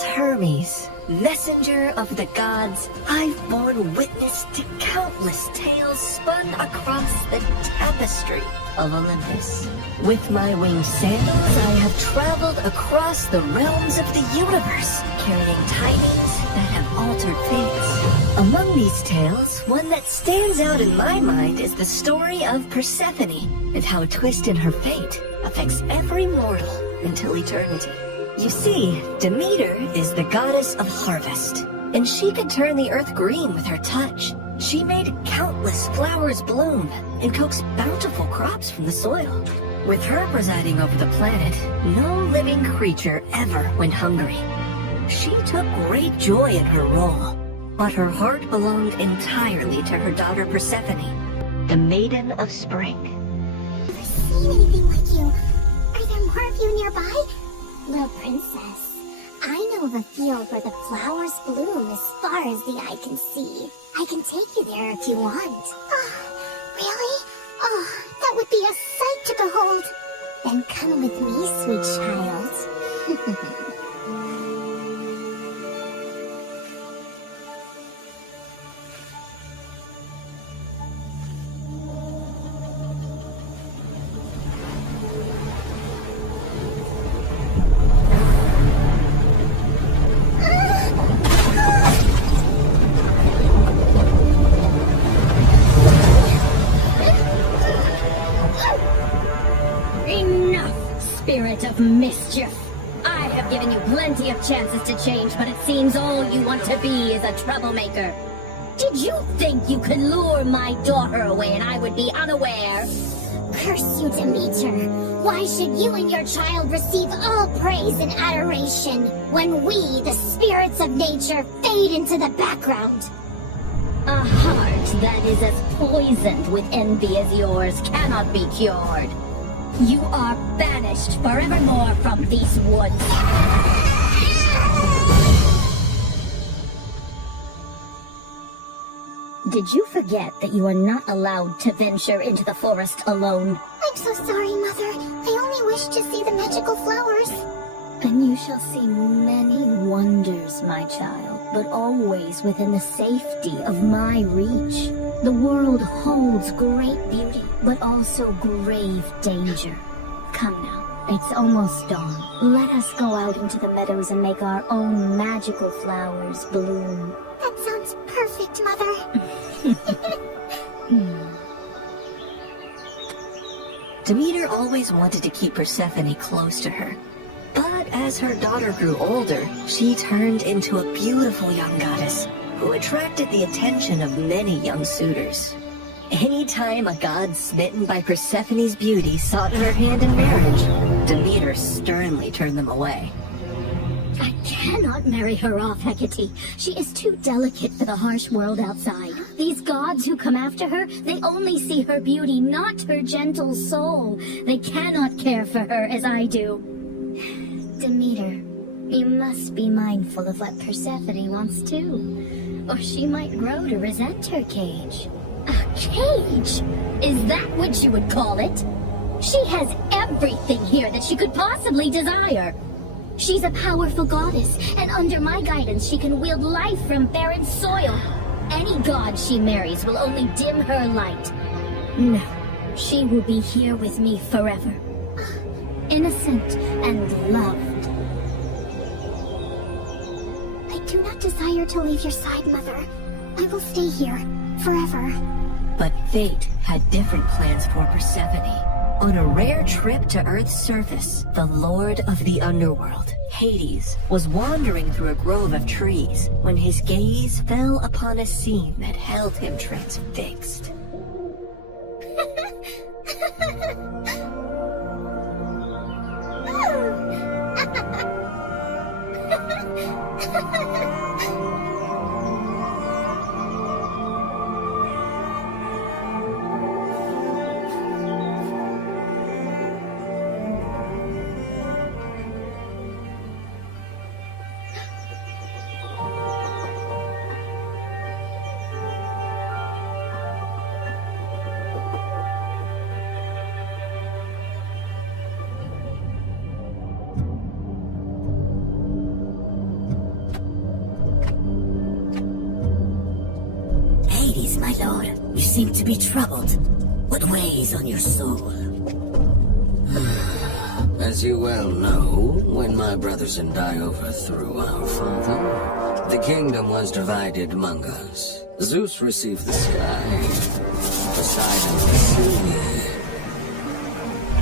As Hermes, messenger of the gods, I've borne witness to countless tales spun across the tapestry of Olympus. With my winged sandals, I have traveled across the realms of the universe, carrying tidings that have altered fates. Among these tales, one that stands out in my mind is the story of Persephone, and how a twist in her fate affects every mortal until eternity. You see, Demeter is the goddess of harvest, and she could turn the earth green with her touch. She made countless flowers bloom and coaxed bountiful crops from the soil. With her presiding over the planet, no living creature ever went hungry. She took great joy in her role, but her heart belonged entirely to her daughter Persephone, the Maiden of Spring. I've never seen anything like you. Are there more of you nearby? Little princess, I know of a field where the flowers bloom as far as the eye can see. I can take you there if you want. Oh, really? Oh, that would be a sight to behold. Then come with me, sweet child. Spirit of mischief. I have given you plenty of chances to change, but it seems all you want to be is a troublemaker. Did you think you could lure my daughter away and I would be unaware? Curse you, Demeter. Why should you and your child receive all praise and adoration when we, the spirits of nature, fade into the background? A heart that is as poisoned with envy as yours cannot be cured. You are banished forevermore from these woods. Did you forget that you are not allowed to venture into the forest alone? I'm so sorry, Mother. I only wish to see the magical flowers. And you shall see many wonders, my child, but always within the safety of my reach. The world holds great beauty, but also grave danger. Come now, it's almost dawn. Let us go out into the meadows and make our own magical flowers bloom. That sounds perfect, Mother. Demeter always wanted to keep Persephone close to her. But as her daughter grew older, she turned into a beautiful young goddess who attracted the attention of many young suitors. Anytime a god smitten by Persephone's beauty sought her hand in marriage, Demeter sternly turned them away. I cannot marry her off, Hecate. She is too delicate for the harsh world outside. These gods who come after her, they only see her beauty, not her gentle soul. They cannot care for her as I do. Demeter, you must be mindful of what Persephone wants too, or she might grow to resent her cage. A cage? Is that what you would call it? She has everything here that she could possibly desire. She's a powerful goddess, and under my guidance she can wield life from barren soil. Any god she marries will only dim her light. No, she will be here with me forever. Innocent and loved. I do not desire to leave your side, Mother. I will stay here, forever. But fate had different plans for Persephone. On a rare trip to Earth's surface, the Lord of the Underworld, Hades, was wandering through a grove of trees when his gaze fell upon a scene that held him transfixed. My lord, you seem to be troubled. What weighs on your soul? As you well know, when my brothers and I overthrew our father, the kingdom was divided among us. Zeus received the sky, Poseidon the sea,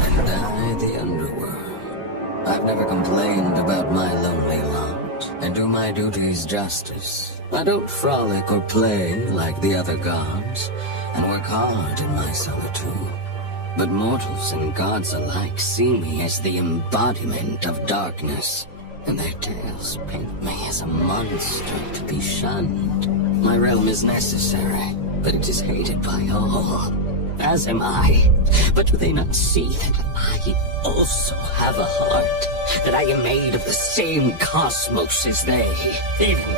and I the underworld. I've never complained about my lonely lot, and do my duties justice. I don't frolic or play like the other gods, and work hard in my solitude. But mortals and gods alike see me as the embodiment of darkness, and their tales paint me as a monster to be shunned. My realm is necessary, but it is hated by all, as am I. But do they not see that I also have a heart, that I am made of the same cosmos as they, even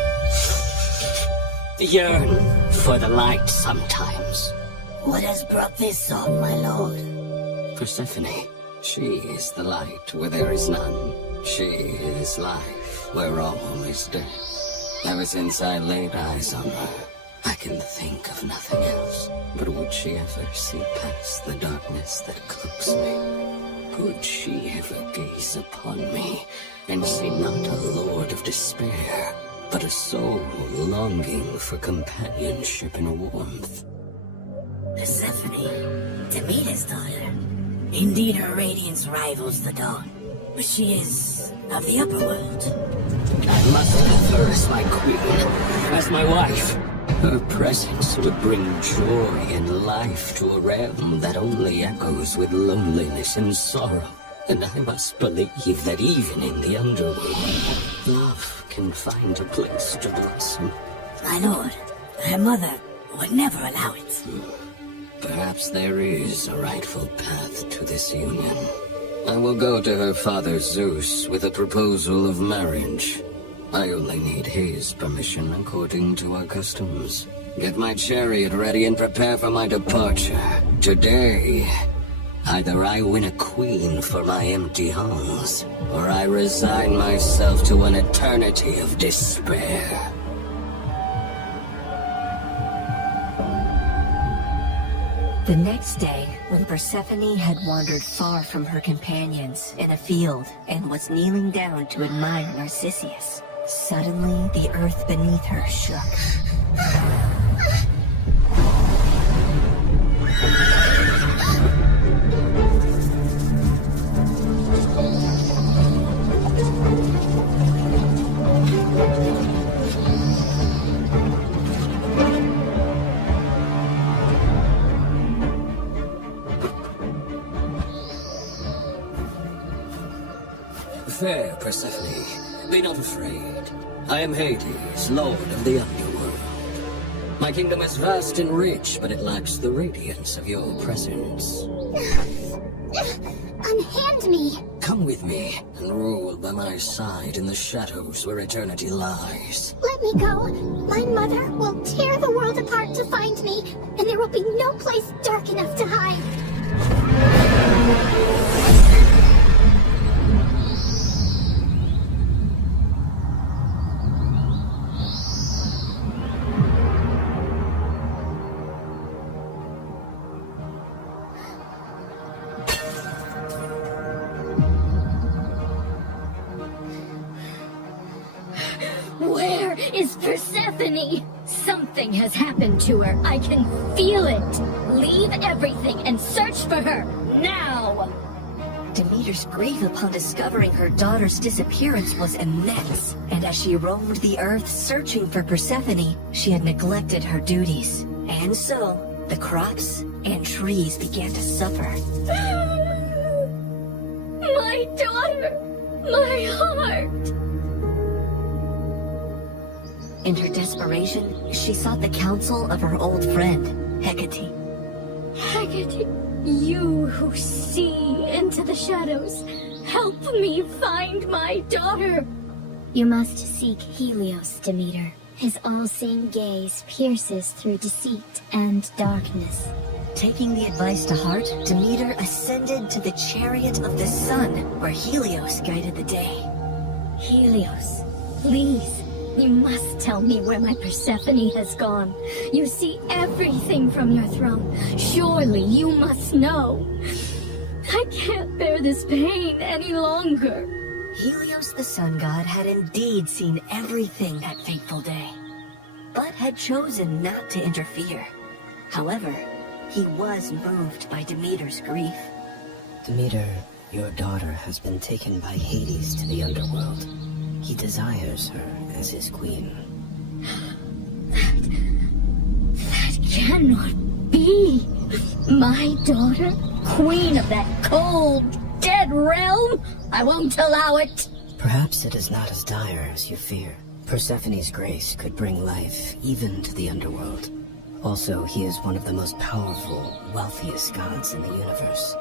yearn for the light sometimes? What has brought this on, my lord? Persephone. She is the light where there is none. She is life where all is death. Ever since I laid eyes on her, I can think of nothing else. But would she ever see past the darkness that cloaks me? Could she ever gaze upon me and see not a lord of despair, but a soul longing for companionship and warmth? Persephone, Demeter's daughter. Indeed, her radiance rivals the dawn, but she is of the upper world. I must have her as my queen, as my wife. Her presence would bring joy and life to a realm that only echoes with loneliness and sorrow. And I must believe that even in the underworld, love can find a place to blossom. My lord, her mother would never allow it. Perhaps there is a rightful path to this union. I will go to her father Zeus with a proposal of marriage. I only need his permission according to our customs. Get my chariot ready and prepare for my departure. Today, either I win a queen for my empty halls, or I resign myself to an eternity of despair. The next day, when Persephone had wandered far from her companions in a field and was kneeling down to admire Narcissus, suddenly the earth beneath her shook. Fair Persephone, be not afraid. I am Hades, lord of the underworld. My kingdom is vast and rich, but it lacks the radiance of your presence. Unhand me! Come with me, and rule by my side in the shadows where eternity lies. Let me go. My mother will tear the world apart to find me, and there will be no place dark enough to hide. Where is Persephone? Something has happened to her. I can feel it. Leave everything and search for her, now! Demeter's grief upon discovering her daughter's disappearance was immense, and as she roamed the earth searching for Persephone, she had neglected her duties. And so, the crops and trees began to suffer. My daughter! My heart! In her desperation, she sought the counsel of her old friend, Hecate. Hecate, you who see into the shadows, help me find my daughter! You must seek Helios, Demeter. His all-seeing gaze pierces through deceit and darkness. Taking the advice to heart, Demeter ascended to the chariot of the sun, where Helios guided the day. Helios, please, You must tell me where my Persephone has gone. You see everything from your throne. Surely you must know. I can't bear this pain any longer. Helios the sun god had indeed seen everything that fateful day, but had chosen not to interfere. However, he was moved by Demeter's grief. Demeter, your daughter has been taken by Hades to the underworld. He desires her as his queen. That cannot be. My daughter? Queen of that cold, dead realm? I won't allow it. Perhaps it is not as dire as you fear. Persephone's grace could bring life even to the underworld. Also, he is one of the most powerful, wealthiest gods in the universe.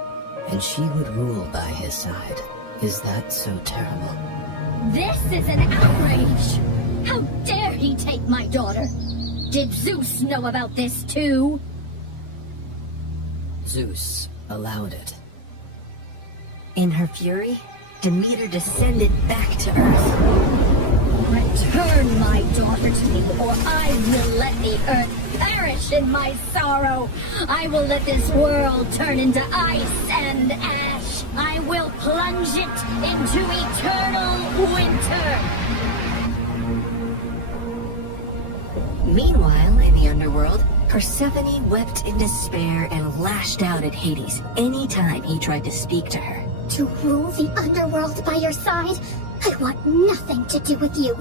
And she would rule by his side. Is that so terrible? This is an outrage! How dare he take my daughter? Did Zeus know about this too? Zeus allowed it. In her fury, Demeter descended back to Earth. Return my daughter to me, or I will let the earth perish in my sorrow. I will let this world turn into ice and ash. I will plunge it into eternal winter. Meanwhile, in the underworld, Persephone wept in despair and lashed out at Hades any time he tried to speak to her. To rule the underworld by your side? I want nothing to do with you.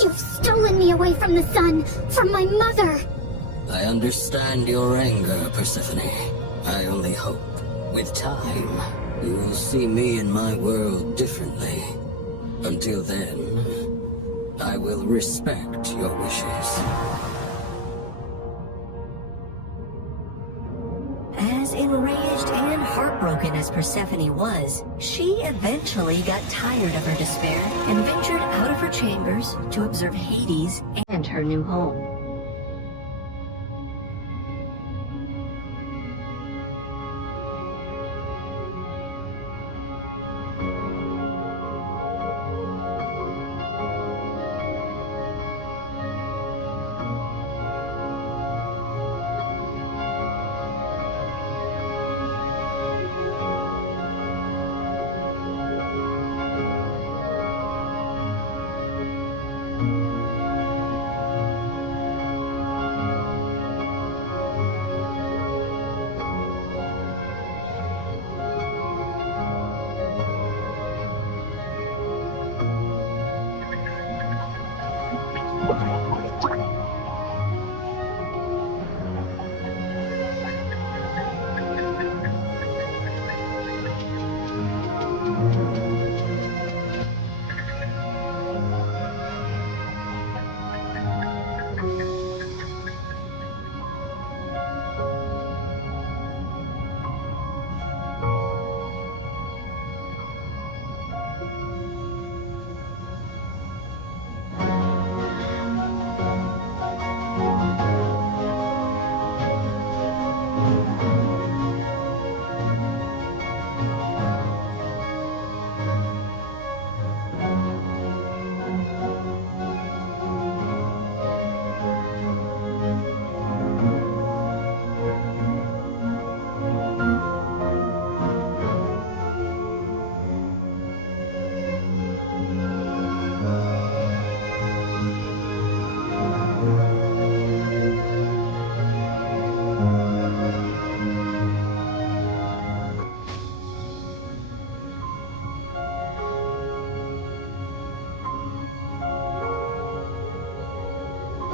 You've stolen me away from the sun, from my mother. I understand your anger, Persephone. I only hope, with time, you will see me and my world differently. Until then, I will respect your wishes. As enraged and heartbroken as Persephone was, she eventually got tired of her despair and ventured out of her chambers to observe Hades and her new home.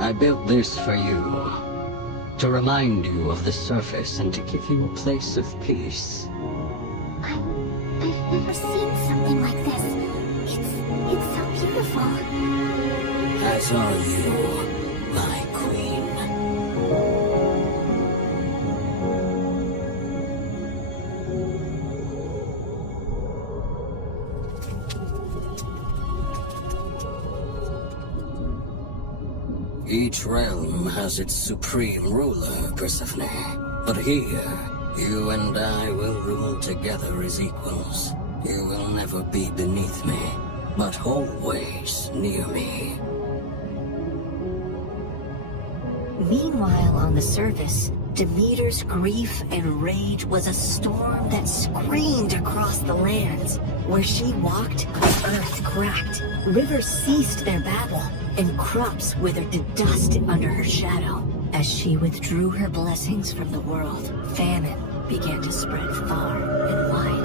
I built this for you, to remind you of the surface and to give you a place of peace. I've never seen something like this. It's so beautiful. As are you, my queen. Each realm has its supreme ruler, Persephone. But here, you and I will rule together as equals. You will never be beneath me, but always near me. Meanwhile, on the surface, Demeter's grief and rage was a storm that screamed across the lands. Where she walked, the earth cracked, rivers ceased their babble, and crops withered to dust under her shadow. As she withdrew her blessings from the world, famine began to spread far and wide.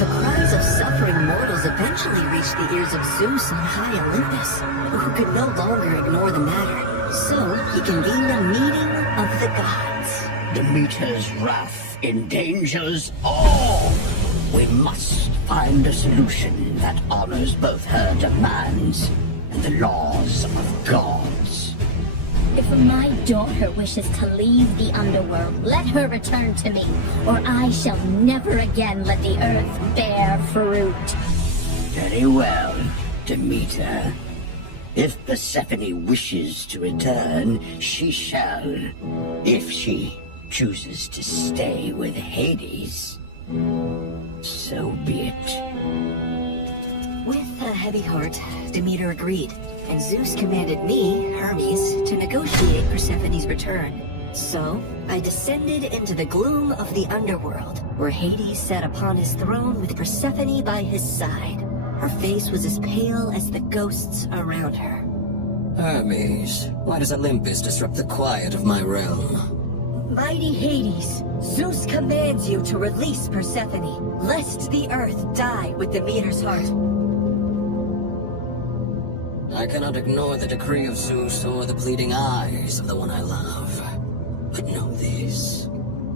The cries of suffering mortals eventually reached the ears of Zeus on high Olympus, who could no longer ignore the matter. So he convened a meeting of the gods. Demeter's wrath endangers all. We must find a solution that honors both her demands and the laws of gods. If my daughter wishes to leave the underworld, let her return to me, or I shall never again let the earth bear fruit. Very well, Demeter. If Persephone wishes to return, she shall. If she chooses to stay with Hades, so be it. With a heavy heart, Demeter agreed, and Zeus commanded me, Hermes, to negotiate Persephone's return. So, I descended into the gloom of the underworld, where Hades sat upon his throne with Persephone by his side. Her face was as pale as the ghosts around her. Hermes, why does Olympus disrupt the quiet of my realm? Mighty Hades, Zeus commands you to release Persephone, lest the earth die with Demeter's heart. I cannot ignore the decree of Zeus or the pleading eyes of the one I love. But know this,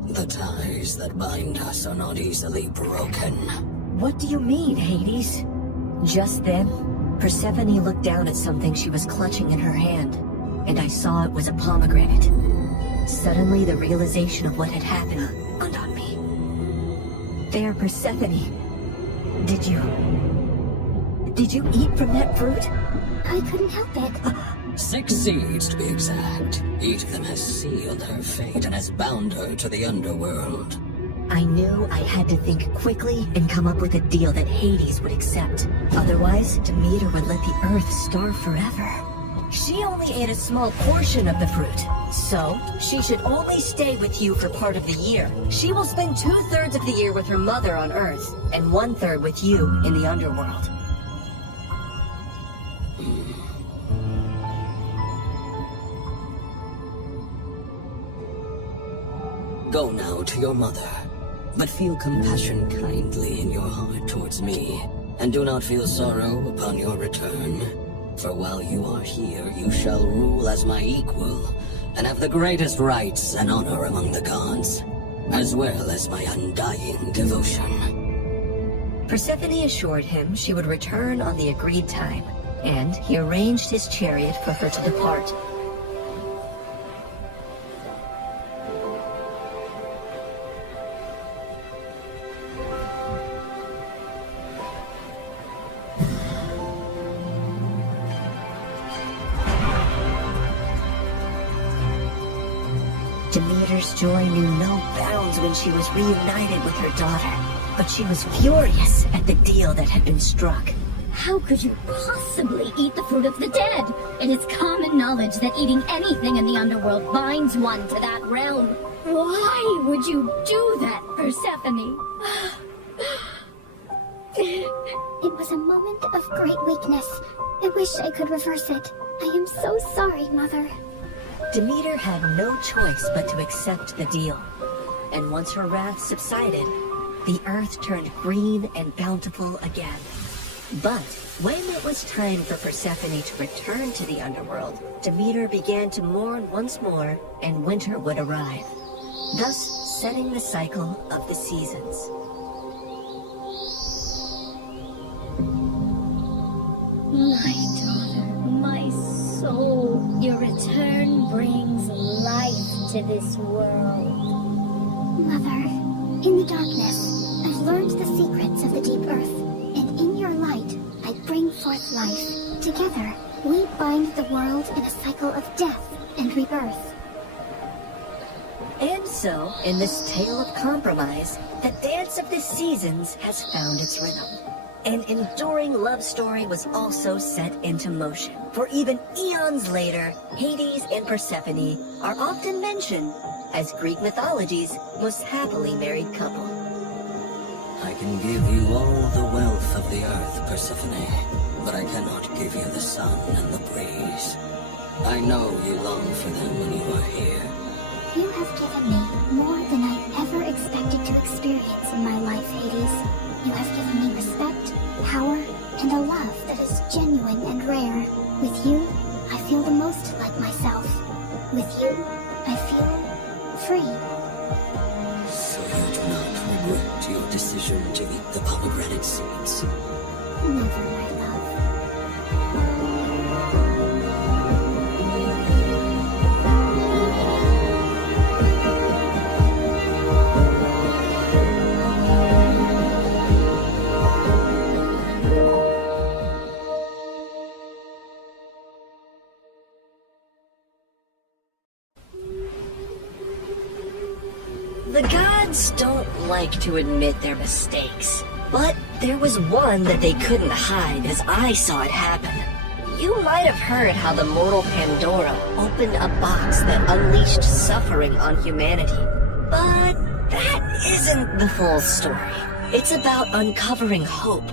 the ties that bind us are not easily broken. What do you mean, Hades? Just then, Persephone looked down at something she was clutching in her hand, and I saw it was a pomegranate. Suddenly, the realization of what had happened dawned on me. Fair Persephone, did you eat from that fruit? I couldn't help it. 6 seeds to be exact. Each of them has sealed her fate and has bound her to the underworld. I knew I had to think quickly and come up with a deal that Hades would accept. Otherwise, Demeter would let the earth starve forever. She only ate a small portion of the fruit, so she should only stay with you for part of the year. She will spend 2/3 of the year with her mother on Earth, and 1/3 with you in the underworld. Go now to your mother, but feel compassion kindly in your heart towards me, and do not feel sorrow upon your return. For while you are here, you shall rule as my equal, and have the greatest rights and honor among the gods, as well as my undying devotion. Persephone assured him she would return on the agreed time, and he arranged his chariot for her to depart. Demeter's joy knew no bounds when she was reunited with her daughter, but she was furious at the deal that had been struck. How could you possibly eat the fruit of the dead? It is common knowledge that eating anything in the underworld binds one to that realm. Why would you do that, Persephone? It was a moment of great weakness. I wish I could reverse it. I am so sorry, Mother. Demeter had no choice but to accept the deal. And once her wrath subsided, the earth turned green and bountiful again. But when it was time for Persephone to return to the underworld, Demeter began to mourn once more, and winter would arrive, thus setting the cycle of the seasons. My daughter, my soul, your return brings life to this world. Mother, in the darkness, I've learned the secrets of the deep earth, and in your light, I bring forth life. Together, we bind the world in a cycle of death and rebirth. And so, in this tale of compromise, the dance of the seasons has found its rhythm. An enduring love story was also set into motion. For even eons later, Hades and Persephone are often mentioned as Greek mythology's most happily married couple. I can give you all the wealth of the earth, Persephone, but I cannot give you the sun and the breeze. I know you long for them when you are here. You have given me more than I ever expected to experience in my life, Hades. You have given me respect, power, and a love that is genuine and rare. With you, I feel the most like myself. With you, I feel free. So you do not regret your decision to eat the pomegranate seeds? Never, my love. The gods don't like to admit their mistakes, but there was one that they couldn't hide as I saw it happen. You might have heard how the mortal Pandora opened a box that unleashed suffering on humanity, but that isn't the full story. It's about uncovering hope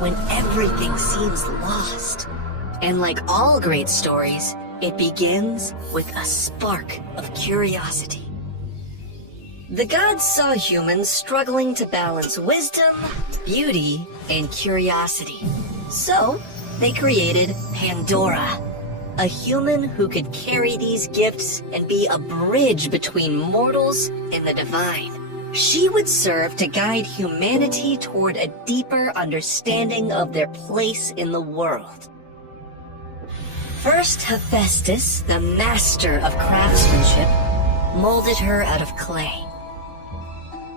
when everything seems lost. And like all great stories, it begins with a spark of curiosity. The gods saw humans struggling to balance wisdom, beauty, and curiosity. So, they created Pandora, a human who could carry these gifts and be a bridge between mortals and the divine. She would serve to guide humanity toward a deeper understanding of their place in the world. First, Hephaestus, the master of craftsmanship, molded her out of clay.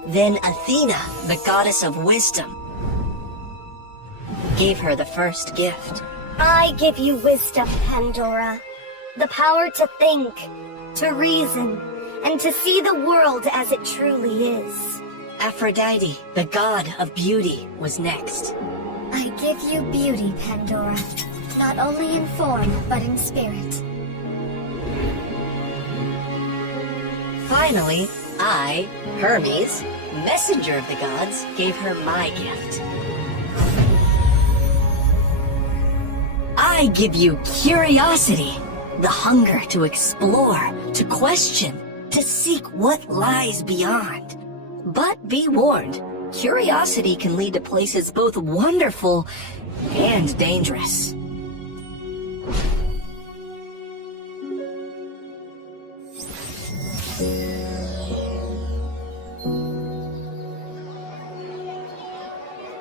Then Athena, the goddess of wisdom, gave her the first gift. I give you wisdom, Pandora. The power to think, to reason, and to see the world as it truly is. Aphrodite, the god of beauty, was next. I give you beauty, Pandora. Not only in form, but in spirit. Finally, I, Hermes, messenger of the gods, gave her my gift. I give you curiosity, the hunger to explore, to question, to seek what lies beyond. But be warned, curiosity can lead to places both wonderful and dangerous.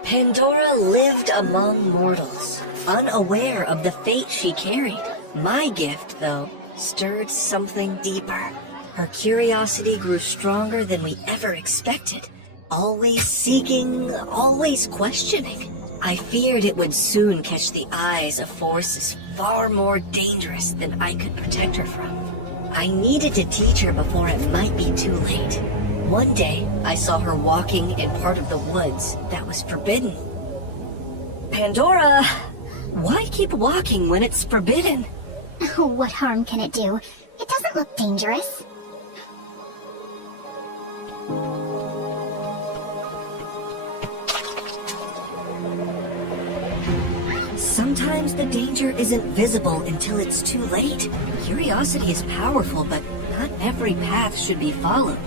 Pandora lived among mortals, unaware of the fate she carried. My gift, though, stirred something deeper. Her curiosity grew stronger than we ever expected. Always seeking, always questioning. I feared it would soon catch the eyes of forces far more dangerous than I could protect her from. I needed to teach her before it might be too late. One day, I saw her walking in part of the woods that was forbidden. Pandora, why keep walking when it's forbidden? Oh, what harm can it do? It doesn't look dangerous. Sometimes the danger isn't visible until it's too late. Curiosity is powerful, but not every path should be followed.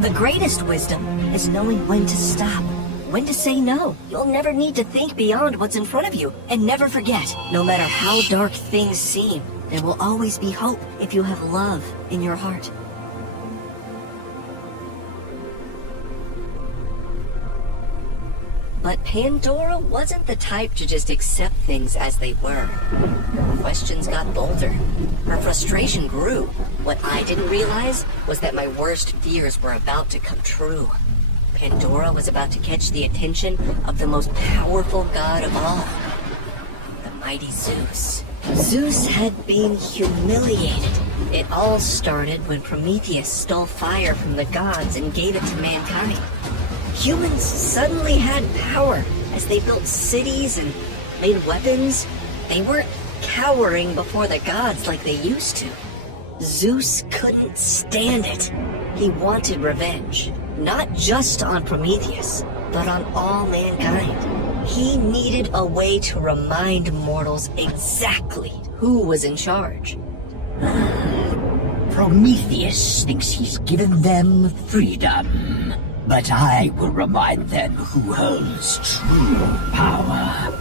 The greatest wisdom is knowing when to stop, when to say no. You'll never need to think beyond what's in front of you. And never forget, no matter how dark things seem, there will always be hope if you have love in your heart. But Pandora wasn't the type to just accept things as they were. Her questions got bolder. Her frustration grew. What I didn't realize was that my worst fears were about to come true. Pandora was about to catch the attention of the most powerful god of all, the mighty Zeus. Zeus had been humiliated. It all started when Prometheus stole fire from the gods and gave it to mankind. Humans suddenly had power, As they built cities and made weapons, they weren't cowering before the gods like they used to. Zeus couldn't stand it. He wanted revenge, not just on Prometheus, but on all mankind. He needed a way to remind mortals exactly who was in charge. Prometheus thinks he's given them freedom, but I will remind them who holds true power.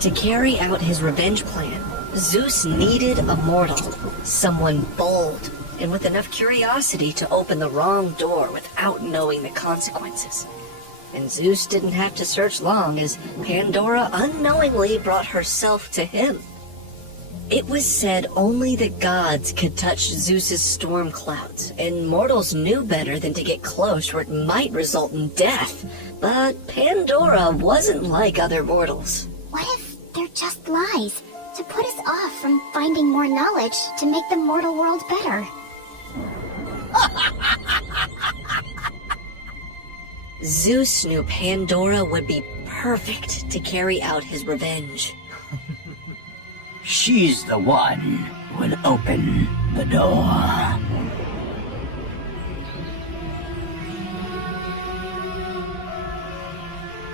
To carry out his revenge plan, Zeus needed a mortal, someone bold, and with enough curiosity to open the wrong door without knowing the consequences. And Zeus didn't have to search long, as Pandora unknowingly brought herself to him. It was said only the gods could touch Zeus's storm clouds, and mortals knew better than to get close or it might result in death. But Pandora wasn't like other mortals. What if they're just lies to put us off from finding more knowledge to make the mortal world better? Zeus knew Pandora would be perfect to carry out his revenge. She's the one who will open the door.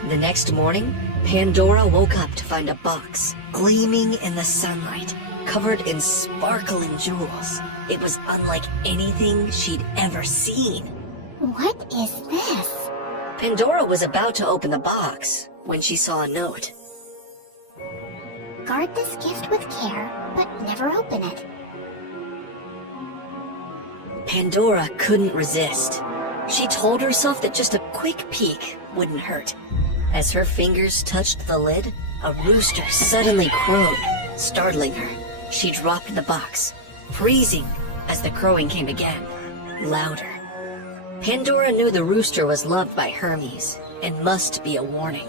The next morning, Pandora woke up to find a box gleaming in the sunlight, covered in sparkling jewels. It was unlike anything she'd ever seen. What is this? Pandora was about to open the box when she saw a note. Guard this gift with care, but never open it. Pandora couldn't resist. She told herself that just a quick peek wouldn't hurt. As her fingers touched the lid, a rooster suddenly crowed, startling her. She dropped the box, freezing as the crowing came again, louder. Pandora knew the rooster was loved by Hermes and must be a warning.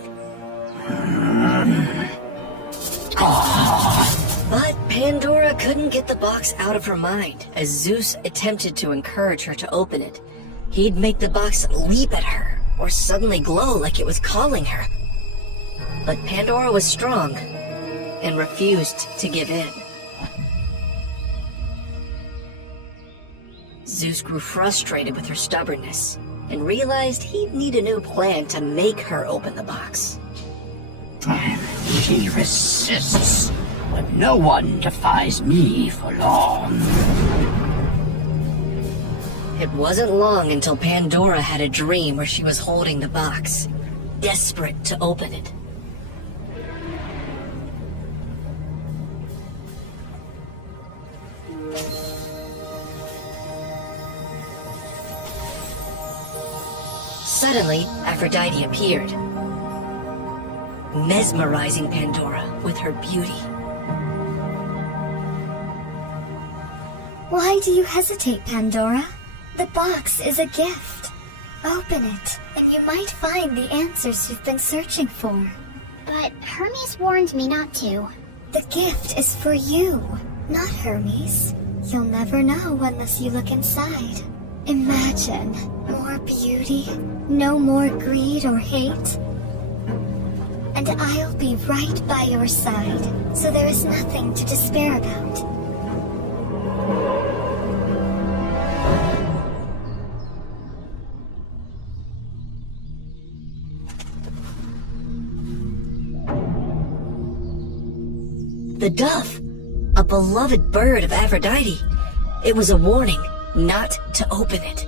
But Pandora couldn't get the box out of her mind as Zeus attempted to encourage her to open it. He'd make the box leap at her or suddenly glow like it was calling her. But Pandora was strong and refused to give in. Zeus grew frustrated with her stubbornness and realized he'd need a new plan to make her open the box. He resists, but no one defies me for long. It wasn't long until Pandora had a dream where she was holding the box, desperate to open it. Suddenly, Aphrodite appeared, mesmerizing Pandora with her beauty. Why do you hesitate, Pandora? The box is a gift. Open it, and you might find the answers you've been searching for. But Hermes warned me not to. The gift is for you, not Hermes. You'll never know unless you look inside. Imagine more beauty, no more greed or hate. And I'll be right by your side, so there is nothing to despair about. The dove, a beloved bird of Aphrodite. It was a warning not to open it.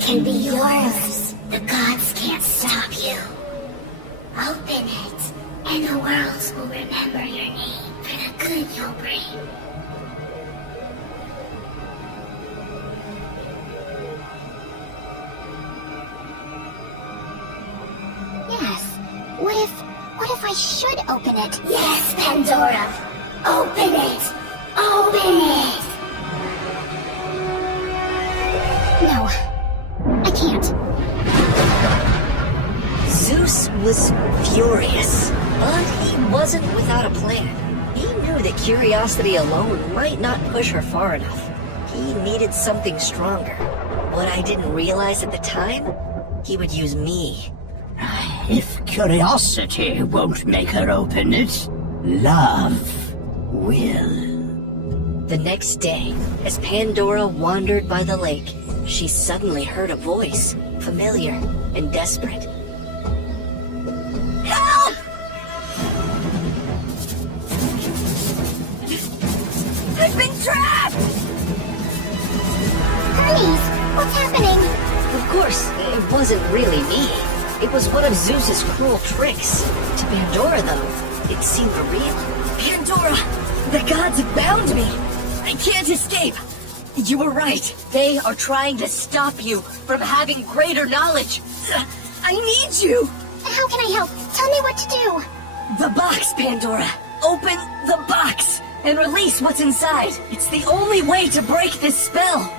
Can be yours. The gods can't stop you. Open it, and the worlds will remember your name for the good you'll bring. Yes. What if I should open it. Yes, Pandora! Open it! Open it! No, I can't. Zeus was furious, but he wasn't without a plan. He knew that curiosity alone might not push her far enough. He needed something stronger. What I didn't realize at the time, he would use me. If curiosity won't make her open it, love will. The next day, as Pandora wandered by the lake, she suddenly heard a voice, familiar and desperate. Help! I've been trapped! Hermes, what's happening? Of course, it wasn't really me. It was one of Zeus's cruel tricks. To Pandora, though, it seemed real. Pandora! The gods have bound me! I can't escape! You were right. They are trying to stop you from having greater knowledge. I need you! How can I help? Tell me what to do. The box, Pandora. Open the box and release what's inside. It's the only way to break this spell.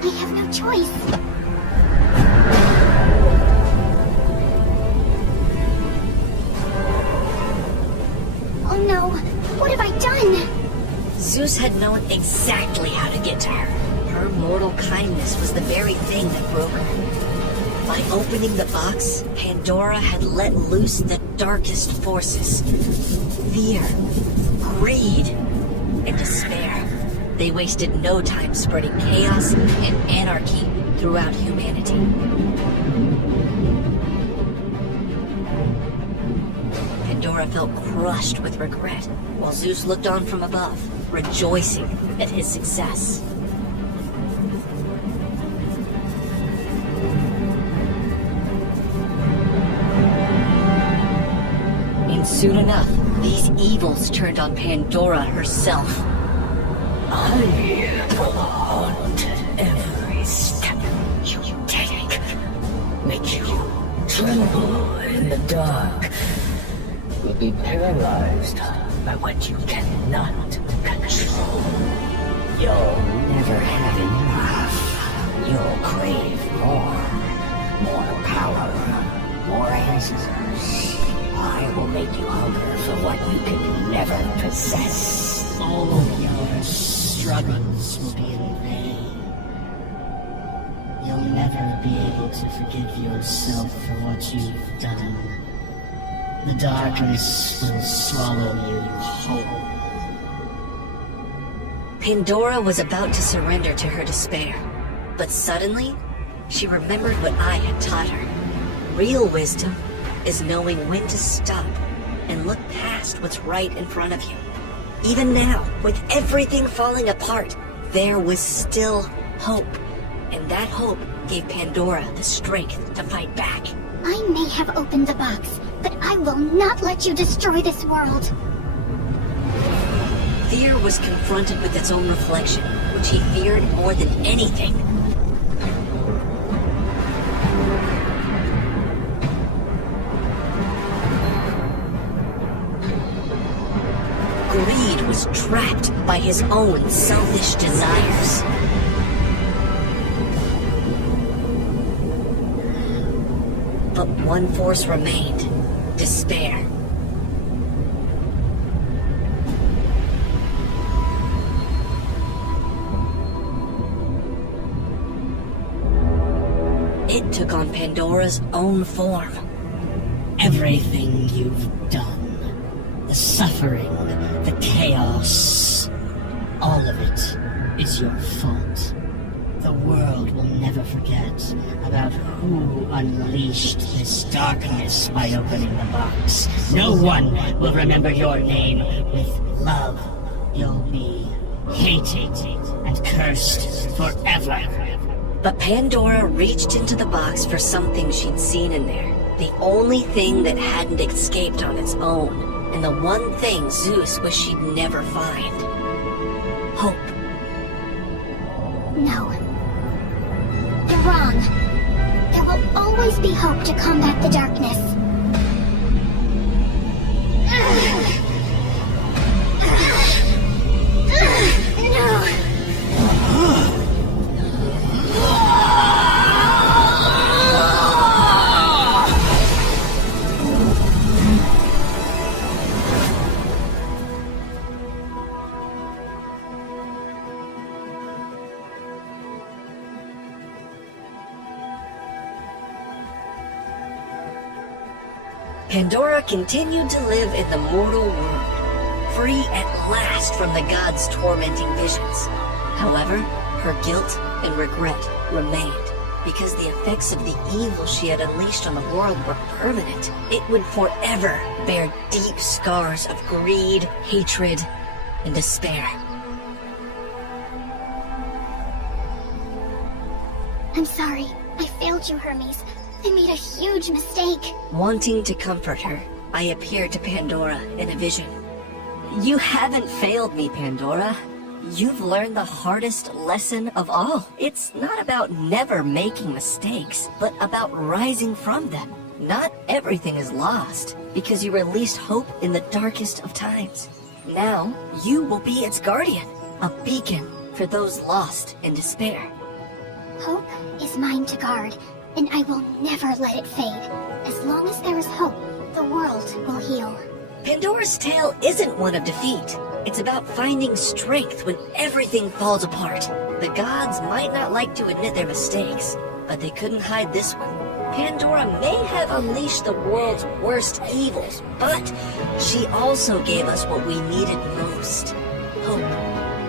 I have no choice. Oh no, what have I done? Zeus had known exactly how to get to her. Her mortal kindness was the very thing that broke her. By opening the box, Pandora had let loose the darkest forces. Fear, greed, and despair. They wasted no time spreading chaos and anarchy throughout humanity. Pandora felt crushed with regret, while Zeus looked on from above, rejoicing at his success. And soon enough, these evils turned on Pandora herself. I will haunt every step you take, make you tremble in the dark. You'll be paralyzed by what you cannot control. You'll never have enough. You'll crave more power, more answers. I will make you hunger for what you can never possess. All of your struggles will be in vain. You'll never be able to forgive yourself for what you've done. The darkness will swallow you whole. Pandora was about to surrender to her despair, but suddenly, she remembered what I had taught her. Real wisdom is knowing when to stop and look past what's right in front of you. Even now, with everything falling apart, there was still hope. And that hope gave Pandora the strength to fight back. I may have opened the box, but I will not let you destroy this world. Fear was confronted with its own reflection, which he feared more than anything. Greed was trapped by his own selfish desires. But one force remained: despair. It took on Pandora's own form. Everything you've done, the suffering, the chaos, all of it is your fault. The world will never forget about who unleashed this darkness by opening the box. No one will remember your name with love. You'll be hated and cursed forever. But Pandora reached into the box for something she'd seen in there. The only thing that hadn't escaped on its own, and the one thing Zeus wished she'd never find. Hope. No. You're wrong. There will always be hope to combat the darkness. No. Pandora continued to live in the mortal world, free at last from the gods' tormenting visions. However, her guilt and regret remained, because the effects of the evil she had unleashed on the world were permanent. It would forever bear deep scars of greed, hatred, and despair. I'm sorry. I failed you, Hermes. I made a huge mistake. Wanting to comfort her, I appeared to Pandora in a vision. You haven't failed me, Pandora. You've learned the hardest lesson of all. It's not about never making mistakes, but about rising from them. Not everything is lost, because you released hope in the darkest of times. Now, you will be its guardian, a beacon for those lost in despair. Hope is mine to guard, and I will never let it fade. As long as there is hope, the world will heal. Pandora's tale isn't one of defeat. It's about finding strength when everything falls apart. The gods might not like to admit their mistakes, but they couldn't hide this one. Pandora may have unleashed the world's worst evils, but she also gave us what we needed most: hope.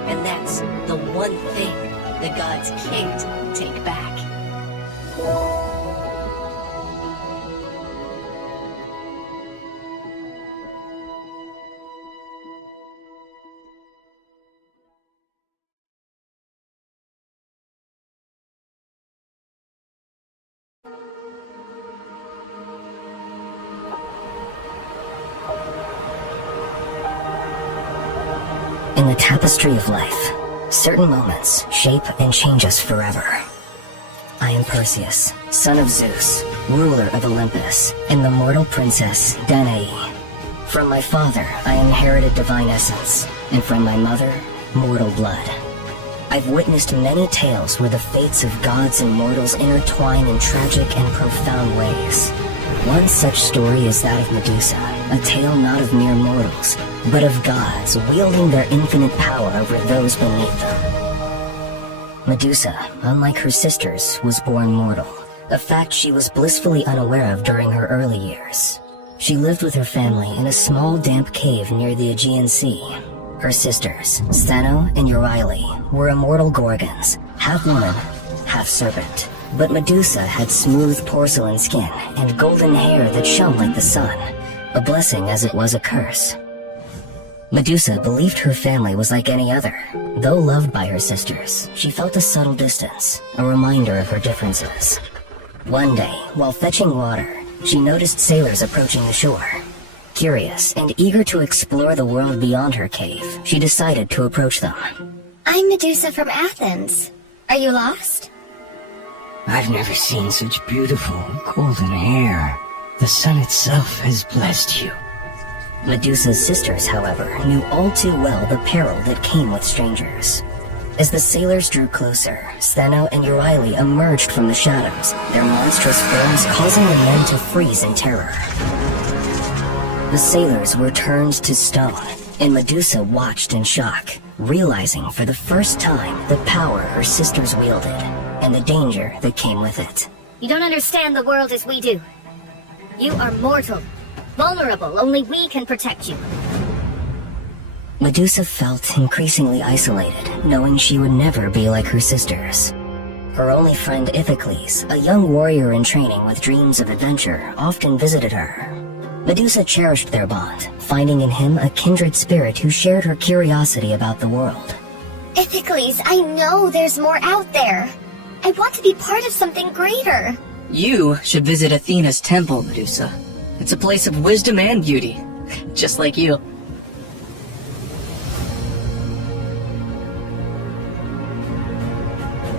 And that's the one thing the gods can't take back. In the tapestry of life, certain moments shape and change us forever. I am Perseus, son of Zeus, ruler of Olympus, and the mortal princess Danae. From my father, I inherited divine essence, and from my mother, mortal blood. I've witnessed many tales where the fates of gods and mortals intertwine in tragic and profound ways. One such story is that of Medusa, a tale not of mere mortals, but of gods wielding their infinite power over those beneath them. Medusa, unlike her sisters, was born mortal, a fact she was blissfully unaware of during her early years. She lived with her family in a small damp cave near the Aegean Sea. Her sisters, Stheno and Euryale, were immortal gorgons, half woman, half serpent. But Medusa had smooth porcelain skin and golden hair that shone like the sun, a blessing as it was a curse. Medusa believed her family was like any other. Though loved by her sisters, she felt a subtle distance, a reminder of her differences. One day, while fetching water, she noticed sailors approaching the shore. Curious and eager to explore the world beyond her cave, she decided to approach them. I'm Medusa from Athens. Are you lost? I've never seen such beautiful golden hair. The sun itself has blessed you. Medusa's sisters, however, knew all too well the peril that came with strangers. As the sailors drew closer, Stheno and Euryale emerged from the shadows, their monstrous forms causing the men to freeze in terror. The sailors were turned to stone, and Medusa watched in shock, realizing for the first time the power her sisters wielded, and the danger that came with it. You don't understand the world as we do. You are mortal, vulnerable, only we can protect you. Medusa felt increasingly isolated, knowing she would never be like her sisters. Her only friend Ithacles, a young warrior in training with dreams of adventure, often visited her. Medusa cherished their bond, finding in him a kindred spirit who shared her curiosity about the world. Ithacles, I know there's more out there. I want to be part of something greater. You should visit Athena's temple, Medusa. It's a place of wisdom and beauty, just like you.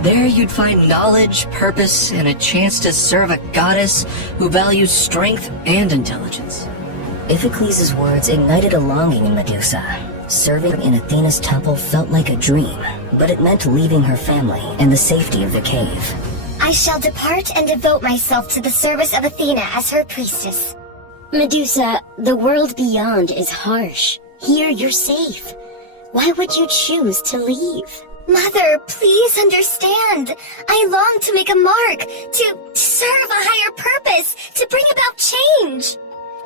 There you'd find knowledge, purpose, and a chance to serve a goddess who values strength and intelligence. Iphicles' words ignited a longing in Medusa. Serving in Athena's temple felt like a dream, but it meant leaving her family and the safety of the cave. I shall depart and devote myself to the service of Athena as her priestess. Medusa, the world beyond is harsh. Here you're safe. Why would you choose to leave? Mother, please understand. I long to make a mark, to serve a higher purpose, to bring about change.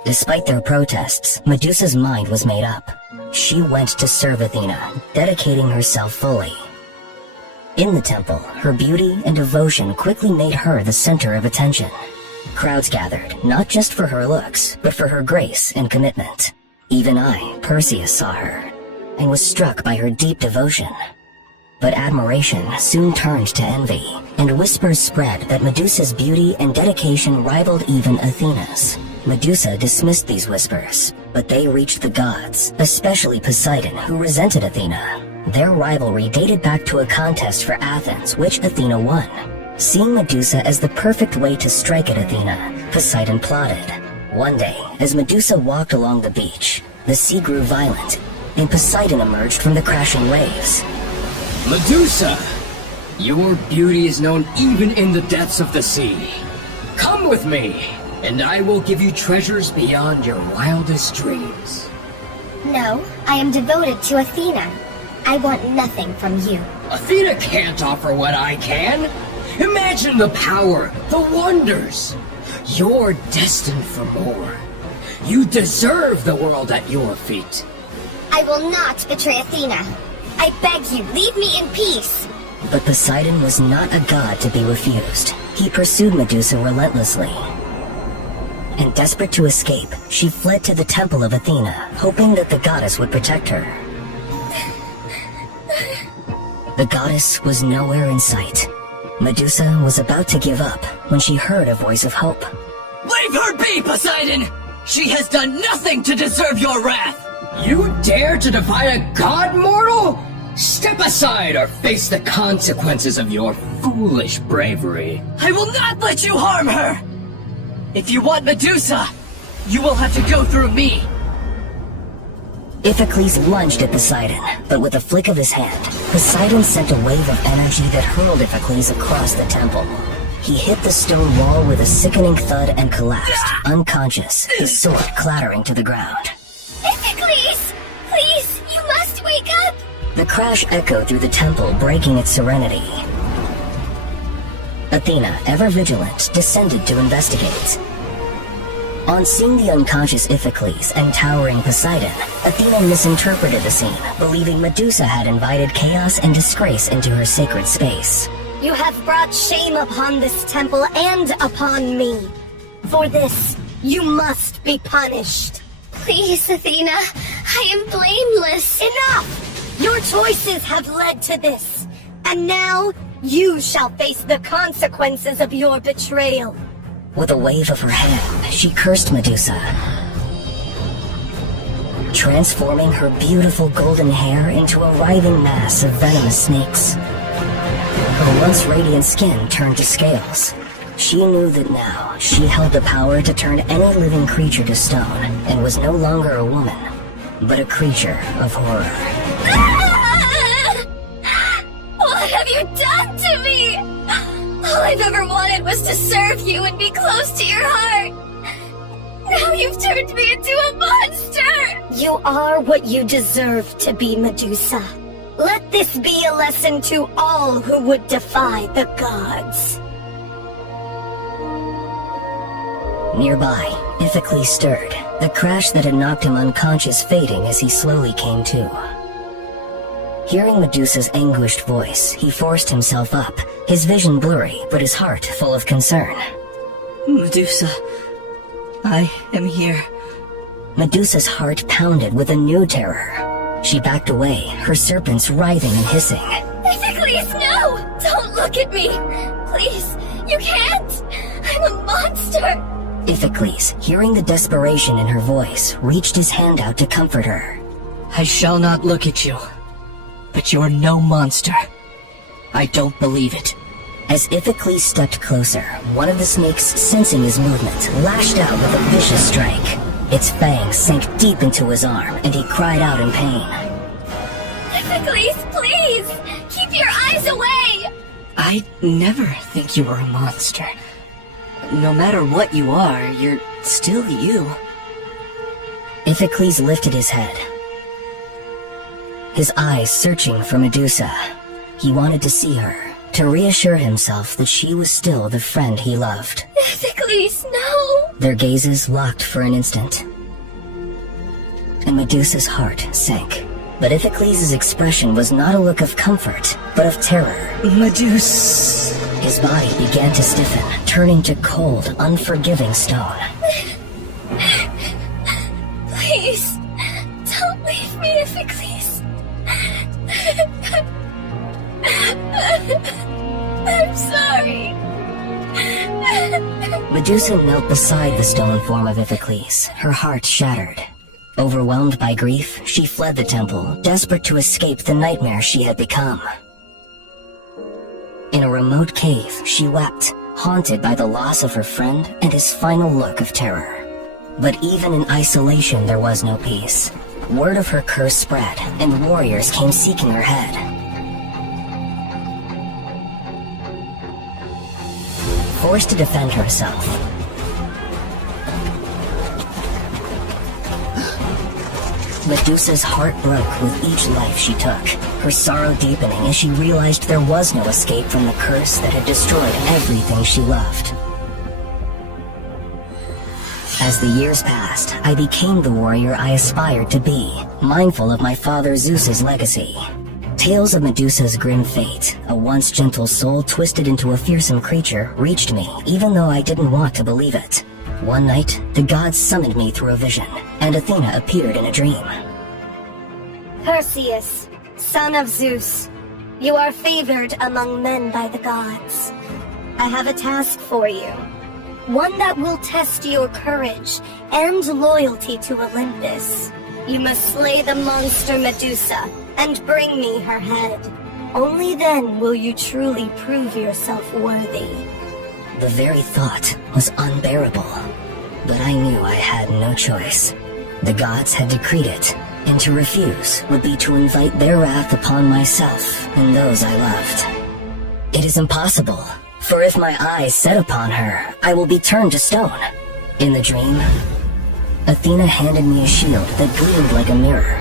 Despite their protests, Medusa's mind was made up. She went to serve Athena, dedicating herself fully. In the temple, her beauty and devotion quickly made her the center of attention. Crowds gathered, not just for her looks, but for her grace and commitment. Even I, Perseus, saw her, and was struck by her deep devotion. But admiration soon turned to envy, and whispers spread that Medusa's beauty and dedication rivaled even Athena's. Medusa dismissed these whispers, but they reached the gods, especially Poseidon, who resented Athena. Their rivalry dated back to a contest for Athens, which Athena won. Seeing Medusa as the perfect way to strike at Athena, Poseidon plotted. One day, as Medusa walked along the beach, the sea grew violent, and Poseidon emerged from the crashing waves. Medusa! Your beauty is known even in the depths of the sea. Come with me, and I will give you treasures beyond your wildest dreams. No, I am devoted to Athena. I want nothing from you. Athena can't offer what I can. Imagine the power, the wonders. You're destined for more. You deserve the world at your feet. I will not betray Athena. I beg you, leave me in peace. But Poseidon was not a god to be refused. He pursued Medusa relentlessly. And desperate to escape, she fled to the temple of Athena, hoping that the goddess would protect her. The goddess was nowhere in sight. Medusa was about to give up when she heard a voice of hope. Leave her be, Poseidon! She has done nothing to deserve your wrath! You dare to defy a god, mortal? Step aside or face the consequences of your foolish bravery. I will not let you harm her! If you want Medusa, you will have to go through me! Iphicles lunged at Poseidon, but with a flick of his hand, Poseidon sent a wave of energy that hurled Iphicles across the temple. He hit the stone wall with a sickening thud and collapsed, unconscious, his sword clattering to the ground. Iphicles! Please, you must wake up! The crash echoed through the temple, breaking its serenity. Athena, ever vigilant, descended to investigate. On seeing the unconscious Iphicles and towering Poseidon, Athena misinterpreted the scene, believing Medusa had invited chaos and disgrace into her sacred space. You have brought shame upon this temple and upon me. For this, you must be punished. Please, Athena, I am blameless. Enough! Your choices have led to this, and now you shall face the consequences of your betrayal. With a wave of her hand, she cursed Medusa, transforming her beautiful golden hair into a writhing mass of venomous snakes. Her once radiant skin turned to scales. She knew that now she held the power to turn any living creature to stone, and was no longer a woman, but a creature of horror. What have you done to me? All I've ever wanted was to serve you and be close to your heart. Now you've turned me into a monster! You are what you deserve to be, Medusa. Let this be a lesson to all who would defy the gods. Nearby, Iphicles stirred, the crash that had knocked him unconscious fading as he slowly came to. Hearing Medusa's anguished voice, he forced himself up, his vision blurry, but his heart full of concern. Medusa, I am here. Medusa's heart pounded with a new terror. She backed away, her serpents writhing and hissing. Iphicles, no! Don't look at me! Please, you can't! I'm monster! Iphicles, hearing the desperation in her voice, reached his hand out to comfort her. I shall not look at you, but you're no monster. I don't believe it. As Iphicles stepped closer, one of the snakes, sensing his movement, lashed out with a vicious strike. Its fangs sank deep into his arm, and he cried out in pain. Iphicles, please! Keep your eyes away! I'd never think you were a monster. No matter what you are, you're still you. Iphicles lifted his head, his eyes searching for Medusa. He wanted to see her, to reassure himself that she was still the friend he loved. Iphicles, no! Their gazes locked for an instant, and Medusa's heart sank. But Iphicles' expression was not a look of comfort, but of terror. Medusa. His body began to stiffen, turning to cold, unforgiving stone. Please, don't leave me, Iphicles. I'm sorry. Medusa knelt beside the stone form of Iphicles, her heart shattered. Overwhelmed by grief, she fled the temple, desperate to escape the nightmare she had become. In a remote cave, she wept, haunted by the loss of her friend and his final look of terror. But even in isolation, there was no peace. Word of her curse spread, and warriors came seeking her head. Forced to defend herself, Medusa's heart broke with each life she took, her sorrow deepening as she realized there was no escape from the curse that had destroyed everything she loved. As the years passed, I became the warrior I aspired to be, mindful of my father Zeus's legacy. Tales of Medusa's grim fate, a once gentle soul twisted into a fearsome creature, reached me, even though I didn't want to believe it. One night, the gods summoned me through a vision, and Athena appeared in a dream. Perseus, son of Zeus, you are favored among men by the gods. I have a task for you, one that will test your courage and loyalty to Olympus. You must slay the monster Medusa and bring me her head. Only then will you truly prove yourself worthy. The very thought was unbearable, but I knew I had no choice. The gods had decreed it, and to refuse would be to invite their wrath upon myself and those I loved. It is impossible, for if my eyes set upon her, I will be turned to stone. In the dream, Athena handed me a shield that gleamed like a mirror.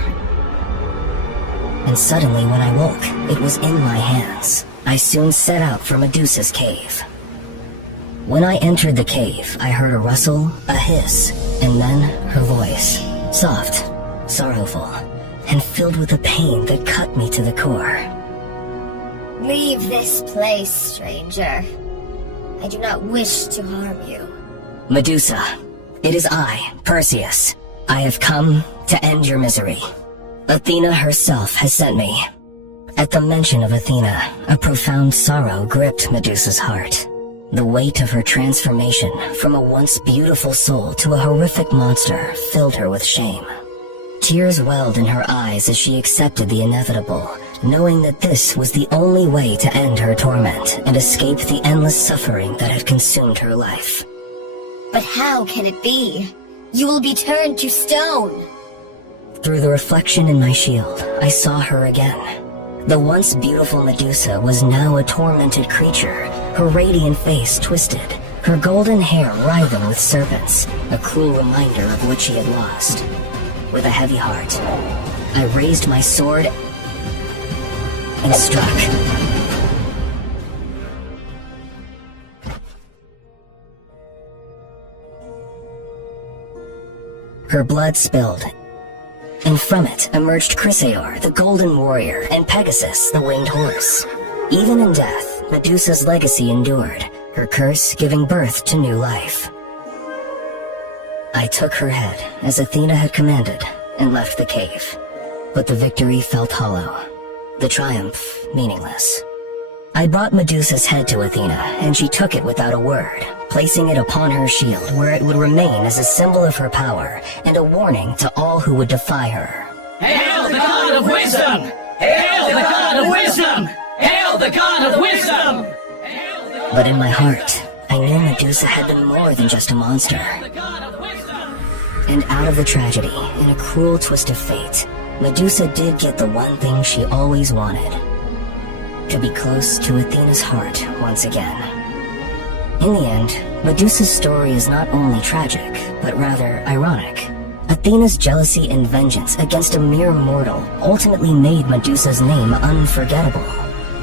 And suddenly when I woke, it was in my hands. I soon set out for Medusa's cave. When I entered the cave, I heard a rustle, a hiss, and then her voice. Soft, sorrowful, and filled with a pain that cut me to the core. Leave this place, stranger. I do not wish to harm you. Medusa, it is I, Perseus. I have come to end your misery. Athena herself has sent me. At the mention of Athena, a profound sorrow gripped Medusa's heart. The weight of her transformation from a once beautiful soul to a horrific monster filled her with shame. Tears welled in her eyes as she accepted the inevitable, knowing that this was the only way to end her torment and escape the endless suffering that had consumed her life. But how can it be? You will be turned to stone. Through the reflection in my shield, I saw her again. The once beautiful Medusa was now a tormented creature, her radiant face twisted, her golden hair writhing with serpents, a cruel reminder of what she had lost. With a heavy heart, I raised my sword and struck. Her blood spilled, and from it emerged Chrysaor, the golden warrior, and Pegasus, the winged horse. Even in death, Medusa's legacy endured, her curse giving birth to new life. I took her head, as Athena had commanded, and left the cave. But the victory felt hollow, the triumph meaningless. I brought Medusa's head to Athena, and she took it without a word, placing it upon her shield where it would remain as a symbol of her power and a warning to all who would defy her. Hail the God of Wisdom! Hail the God of Wisdom! Hail the God of Wisdom! But in my heart, I knew Medusa had been more than just a monster. And out of the tragedy, in a cruel twist of fate, Medusa did get the one thing she always wanted. To be close to Athena's heart once again. In the end, Medusa's story is not only tragic, but rather ironic. Athena's jealousy and vengeance against a mere mortal ultimately made Medusa's name unforgettable.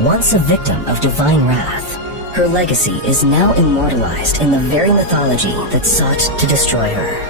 Once a victim of divine wrath, her legacy is now immortalized in the very mythology that sought to destroy her.